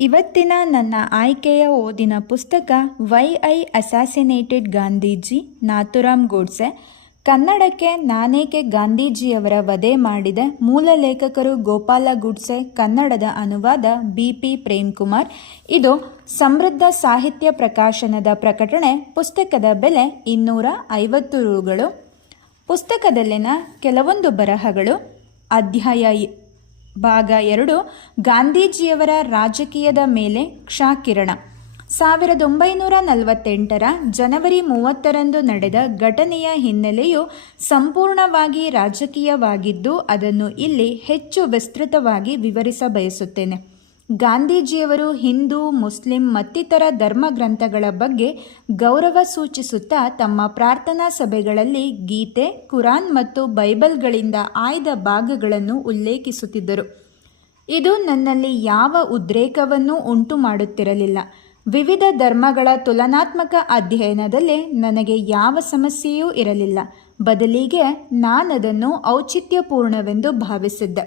ಇವತ್ತಿನ ನನ್ನ ಆಯ್ಕೆಯ ಓದಿನ ಪುಸ್ತಕ why I assassinated Gandhiji Nathuram Godse. ಕನ್ನಡಕ್ಕೆ ನಾನೇಕೆ ಗಾಂಧೀಜಿಯವರ ವಧೆ ಮಾಡಿದೆ. ಮೂಲ ಲೇಖಕರು ಗೋಪಾಲ ಗೂಡ್ಸೆ. ಕನ್ನಡದ ಅನುವಾದ ಬಿ.ಪಿ. ಪ್ರೇಮ್ಕುಮಾರ್. ಇದು ಸಮೃದ್ಧ ಸಾಹಿತ್ಯ ಪ್ರಕಾಶನದ ಪ್ರಕಟಣೆ. ಪುಸ್ತಕದ ಬೆಲೆ 250 ರೂಗಳು. ಪುಸ್ತಕದಲ್ಲಿನ ಕೆಲವೊಂದು ಬರಹಗಳು. ಅಧ್ಯಾಯ ಭಾಗ 2, ಗಾಂಧೀಜಿಯವರ ರಾಜಕೀಯದ ಮೇಲೆ ಕ್ಷಕಿರಣ. 1948 ಜನವರಿ 30ರಂದು ನಡೆದ ಘಟನೆಯ ಹಿನ್ನೆಲೆಯು ಸಂಪೂರ್ಣವಾಗಿ ರಾಜಕೀಯವಾಗಿದ್ದು ಅದನ್ನು ಇಲ್ಲಿ ಹೆಚ್ಚು ವಿಸ್ತೃತವಾಗಿ ವಿವರಿಸಬಯಸುತ್ತೇನೆ. ಗಾಂಧೀಜಿಯವರು ಹಿಂದೂ, ಮುಸ್ಲಿಂ ಮತ್ತಿತರ ಧರ್ಮಗ್ರಂಥಗಳ ಬಗ್ಗೆ ಗೌರವ ಸೂಚಿಸುತ್ತಾ ತಮ್ಮ ಪ್ರಾರ್ಥನಾ ಸಭೆಗಳಲ್ಲಿ ಗೀತೆ, ಕುರಾನ್ ಮತ್ತು ಬೈಬಲ್ಗಳಿಂದ ಆಯ್ದ ಭಾಗಗಳನ್ನು ಉಲ್ಲೇಖಿಸುತ್ತಿದ್ದರು. ಇದು ನನ್ನಲ್ಲಿ ಯಾವ ಉದ್ರೇಕವನ್ನೂ ಉಂಟು ಮಾಡುತ್ತಿರಲಿಲ್ಲ. ವಿವಿಧ ಧರ್ಮಗಳ ತುಲನಾತ್ಮಕ ಅಧ್ಯಯನದಲ್ಲಿ ನನಗೆ ಯಾವ ಸಮಸ್ಯೆಯೂ ಇರಲಿಲ್ಲ. ಬದಲಿಗೆ ನಾನದನ್ನು ಔಚಿತ್ಯಪೂರ್ಣವೆಂದು ಭಾವಿಸಿದ್ದೆ.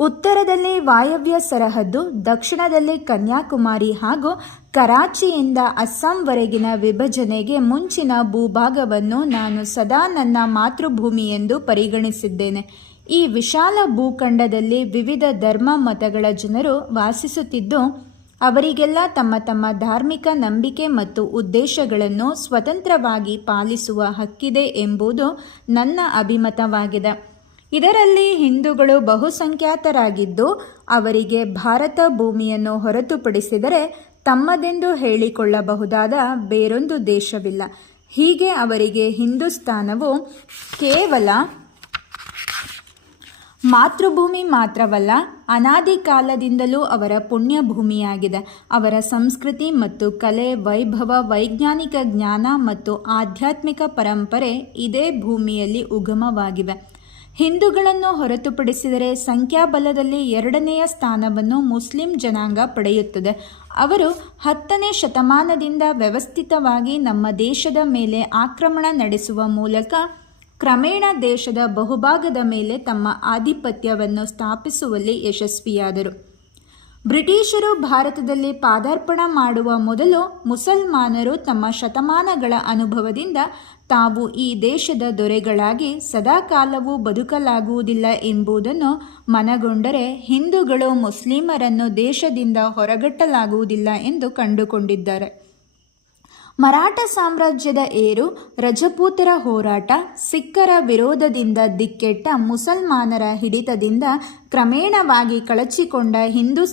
ಉತ್ತರದಲ್ಲಿ ವಾಯವ್ಯ ಸರಹದ್ದು, ದಕ್ಷಿಣದಲ್ಲಿ ಕನ್ಯಾಕುಮಾರಿ ಹಾಗೂ ಕರಾಚಿಯಿಂದ ಅಸ್ಸಾಂವರೆಗಿನ ವಿಭಜನೆಗೆ ಮುಂಚಿನ ಭೂಭಾಗವನ್ನು ನಾನು ಸದಾ ನನ್ನ ಮಾತೃಭೂಮಿ ಎಂದು ಪರಿಗಣಿಸಿದ್ದೇನೆ. ಈ ವಿಶಾಲ ಭೂಖಂಡದಲ್ಲಿ ವಿವಿಧ ಧರ್ಮ ಮತಗಳ ಜನರು ವಾಸಿಸುತ್ತಿದ್ದು ಅವರಿಗೆಲ್ಲ ತಮ್ಮ ತಮ್ಮ ಧಾರ್ಮಿಕ ನಂಬಿಕೆ ಮತ್ತು ಉದ್ದೇಶಗಳನ್ನು ಸ್ವತಂತ್ರವಾಗಿ ಪಾಲಿಸುವ ಹಕ್ಕಿದೆ ಎಂಬುದು ನನ್ನ ಅಭಿಮತವಾಗಿದೆ. ಇದರಲ್ಲಿ ಹಿಂದೂಗಳು ಬಹುಸಂಖ್ಯಾತರಾಗಿದ್ದು ಅವರಿಗೆ ಭಾರತ ಭೂಮಿಯನ್ನು ಹೊರತುಪಡಿಸಿದರೆ ತಮ್ಮದೆಂದು ಹೇಳಿಕೊಳ್ಳಬಹುದಾದ ಬೇರೊಂದು ದೇಶವಿಲ್ಲ. ಹೀಗೆ ಅವರಿಗೆ ಹಿಂದೂಸ್ತಾನವು ಕೇವಲ ಮಾತೃಭೂಮಿ ಮಾತ್ರವಲ್ಲ, ಅನಾದಿ ಕಾಲದಿಂದಲೂ ಅವರ ಪುಣ್ಯಭೂಮಿಯಾಗಿದೆ. ಅವರ ಸಂಸ್ಕೃತಿ ಮತ್ತು ಕಲೆ, ವೈಭವ, ವೈಜ್ಞಾನಿಕ ಜ್ಞಾನ ಮತ್ತು ಆಧ್ಯಾತ್ಮಿಕ ಪರಂಪರೆ ಇದೇ ಭೂಮಿಯಲ್ಲಿ ಉಗಮವಾಗಿವೆ. ಹಿಂದೂಗಳನ್ನು ಹೊರತುಪಡಿಸಿದರೆ ಸಂಖ್ಯಾಬಲದಲ್ಲಿ 2ನೆಯ ಸ್ಥಾನವನ್ನು ಮುಸ್ಲಿಂ ಜನಾಂಗ ಪಡೆಯುತ್ತದೆ. ಅವರು 10ನೇ ಶತಮಾನದಿಂದ ವ್ಯವಸ್ಥಿತವಾಗಿ ನಮ್ಮ ದೇಶದ ಮೇಲೆ ಆಕ್ರಮಣ ನಡೆಸುವ ಮೂಲಕ ಕ್ರಮೇಣ ದೇಶದ ಬಹುಭಾಗದ ಮೇಲೆ ತಮ್ಮ ಆಧಿಪತ್ಯವನ್ನು ಸ್ಥಾಪಿಸುವಲ್ಲಿ ಯಶಸ್ವಿಯಾದರು. ಬ್ರಿಟಿಷರು ಭಾರತದಲ್ಲಿ ಪಾದಾರ್ಪಣ ಮಾಡುವ ಮೊದಲು ಮುಸಲ್ಮಾನರು ತಮ್ಮ ಶತಮಾನಗಳ ಅನುಭವದಿಂದ ತಾವು ಈ ದೇಶದ ದೊರೆಗಳಾಗಿ ಸದಾಕಾಲವೂ ಬದುಕಲಾಗುವುದಿಲ್ಲ ಎಂಬುದನ್ನು ಮನಗೊಂಡರೆ ಹಿಂದೂಗಳು ಮುಸ್ಲಿಮರನ್ನು ದೇಶದಿಂದ ಹೊರಗಟ್ಟಲಾಗುವುದಿಲ್ಲ ಎಂದು ಕಂಡುಕೊಂಡಿದ್ದಾರೆ. ಮರಾಠ ಸಾಮ್ರಾಜ್ಯದ ಏರು, ರಜಪೂತರ ಹೋರಾಟ, ಸಿಖ್ಖರ ವಿರೋಧದಿಂದ ದಿಕ್ಕೆಟ್ಟ ಮುಸಲ್ಮಾನರ ಹಿಡಿತದಿಂದ ಕ್ರಮೇಣವಾಗಿ ಕಳಚಿಕೊಂಡ ಹಿಂದೂ